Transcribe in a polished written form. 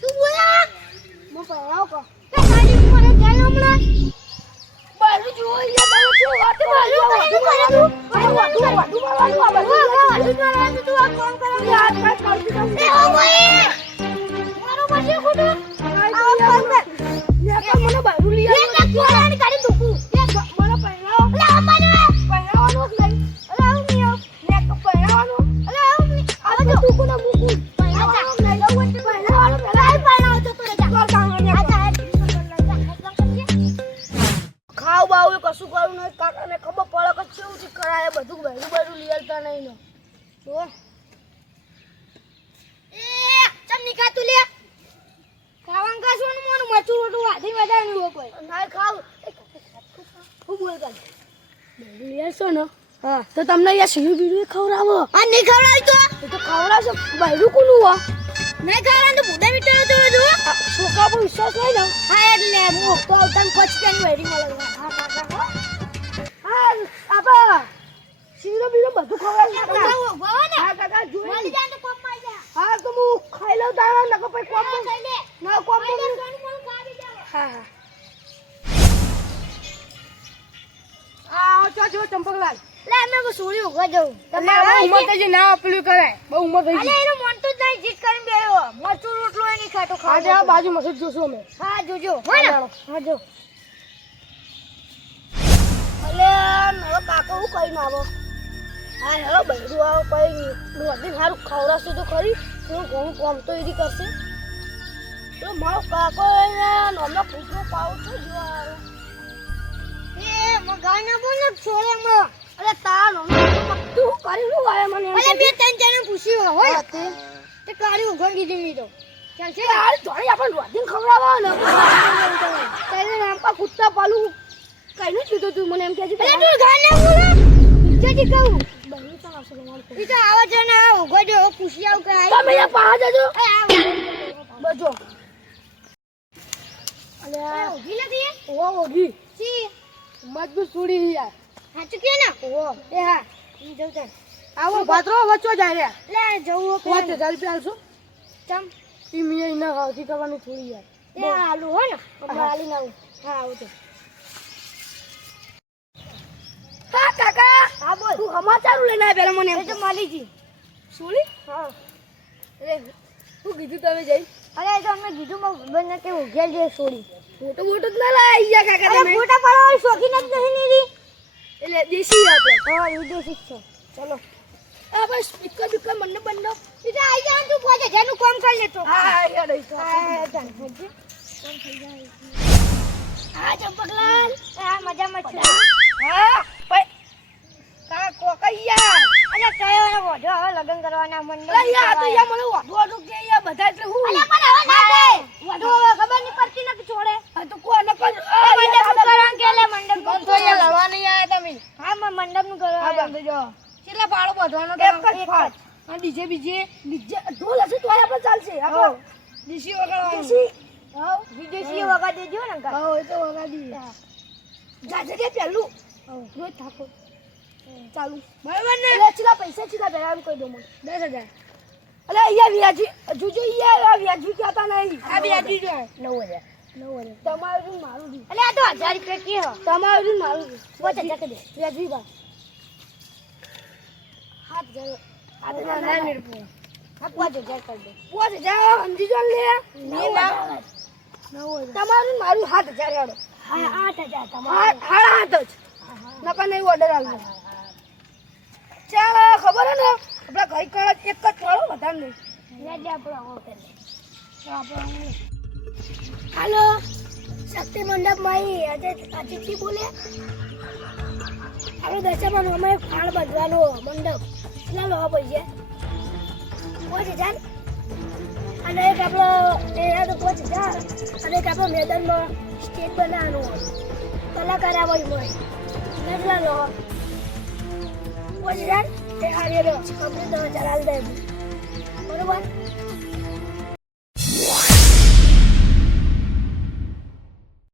તું બોલા મો પરાવ કો કે તારી મને ચાલ હમણાં બાજુ જો યાર તમે શું વાત બાજુ તું આ કામ કરે યાર કાઈ કરતી નથી એ ઓ ભાઈ મારો પછી ખોટો આ કામ કર યા મને બાજુ લઈ આ કે કોરાની કાઢી દુકુ મને પરાવ લે આ બાજુ પરાવવાનો જ નહીં અરે આવ ની આવ ને કે પરાવવાનો અરે આવ ની આ તો દુકુ ના મુકુ પરાવવાનો નહીં લઉં એટલે પરાવવાનો પેલા પરાવ તો તું જા ખાવ બાવ કશું કરું નહીં કાકાને ખબર પડે કે કેવું થી કરાય બધું બાજુ લીલતા નહીં નો તો એ ચમ નિકા તું લે ખાવાં કા સોન મોન મચું રોટું આધી વધારે નો કોઈ ના ખાવ હું બોલ કર લીલસો ને હા તો તમને યા સીવી બીડી ખવરાવો આ નહીં ખવરાવી તો ખવરાવશો બાયરું કોનું હો નહીં ખવરાવ તો બુડા મીઠા તો જો છોકરા પર વિશ્વાસ નહીં દઉં હા એટલે હું તો તને કોચ પેન વેરી મળે હા કાકા હા આપા સીરો બીરો બધું ખવરાવી હા કાકા જોઈ મળી જાય તો કોમ માં જા હા તો હું ખાઈ લઉં તારા નકો પછી કોમ ખાઈ લે ના કોમ માં હા આ જો ચંપકલાલ લે મેં કો સોરી ઉગા જાઉં તમારે ઉમર તો જે ના આપલું કરાય બહુ ઉમર થઈ ગઈ અલે એનો મન તો જ નહીં જીત કરીને બેહ્યો મરચું રોટલો એ નહીં ખાતો ખા આ બાજુ મસદ જોશું અમે હા જોજો હા જો અલે મારો કાકો હું કઈ ના આવો હા હેલો બધું આવો કઈ નહીં સારું ખવડાવશે તો ખરી હું ઘણું કામ તો એથી કરશે તો મારો કાકો નોમનો પૂછવો પાવ છું જોવા એ મગાઈ ના બોલ છોડે મ અરે તા નોમનો તું કરી નું આયા મને અરે બે ત્રણ જણ પૂછ્યું હોય તે કાળી ઉઘણ કીધી મી તો ચાલ છે યાર જોઈ આપણ રોદીન ખવડાવવા ને તને નામ પા કુત્તા પાલું કઈ ન કીધું તું મને એમ કે છે અરે તું ગાન ના બોલ જજી કહું બહુ તો આવશે મારું ઈ તો આવા છે ને ઉઘો જો પૂછી આવ કે આઈ તમે યા પા જજો એ બજો અલે ઓગી લધી ઓ ઓગી સી મજબૂત સુડી યાર હાચું કે ના ઓ એ હા ઈ જવ તા આવો ભાતરો વચ્ચો જાય રે લે જવું કે 5000 રૂપિયા આલશું ચમ ઈ મી ના ખાવતી કરવાની થોડી યાર એ આલુ હો ને આલી ના હા આવું તો હા કાકા હા બોલ તું સમાચાર લઈને આય પેલા મને એ તો માલીજી સોલી હા અરે તું કીધું તમે જઈ અરે એ તો અમને કીધું બંને કે ઉઘેલ જે સોડી ફોટો જ ના લાય યા કાકા તમે ફોટા પાડવાની શોખીન જ નહીં નીરી એટલે દેશી આપણે હા વિદેશી છે ચલો આ બસ સ્પીકર દુકાન મને બંધો સીધા આઈ જા તું પોજે જેનું કામ કરી લેતો હા યાર હા ચાલ કામ થઈ જાય આ ચંપકલાલ આ મજામાં છે હા ભાઈ કા કોકૈયા અરે કયો ને વધો હવે લગન કરવાના મંડપ અરે યાર તો યાર મને વધો કે યાર બધા એટલે હું અરે પણ હવે ના દે વધો ખબર નહીં પડતી નથી છોડે હા તો કો ન કર મંડપ કરવાનું કે લે મંડપ કોણ તો યાર લડવા નહીં આયા તમે હા મે મંડપ નું કરવા હા બંધ જો કેટલા પાળો બાંધવાનો એક જ હા ડીજે બીજે ઢોલ હશે તો આપણે ચાલશે આપણે ડીસી વગાડવાનું હા વિદેશી વગા દેજો ને કા હા એ તો વગાડી જાજે કે પેલું રોજ થાકો ચાલુ બરાબર ને એટલે ચીલા પૈસા ચીલા બેરામ કહી દો મને 10000 અલે અહીંયા વ્યાજી જોજો અહીંયા વ્યાજી કહેતા નહીં આ વ્યાજી જો 9000 તમારું મારું દી અલે આ તો 1000 રૂપિયા કે હો તમારું મારું દી 5000 કે દે વ્યાજી બા 7000 આ તો ના મેર પો હા 5000 કર દે 5000 સમજી જો લે ની ના 9000 તમારું મારું 7000 હેડો હા 8000 તમારું હા 8 જ નકા નહીં ઓર્ડર આલજો ચાલ ખબર હે ને આપડા ઘઈ કળ એક જ કળો વધારે નહીં લેજે આપણો ઓર્ડર આપણે હાલો શક્તિ મંડપ માં અતિથિ બોલે આપણે દશામાં અમે ફાળ બાંધવાનો મંડપ કેટલા લો પૈસા 5000 અને એક આપણો એના તો 5000 અને એક આપણો મેદાનમાં સ્ટેજ બનાવવાનું કલાકાર આવવા મળે કેટલા લો 5000 એ હારે લો કમ્પ્લીટ 1000 આલ દે બરોબર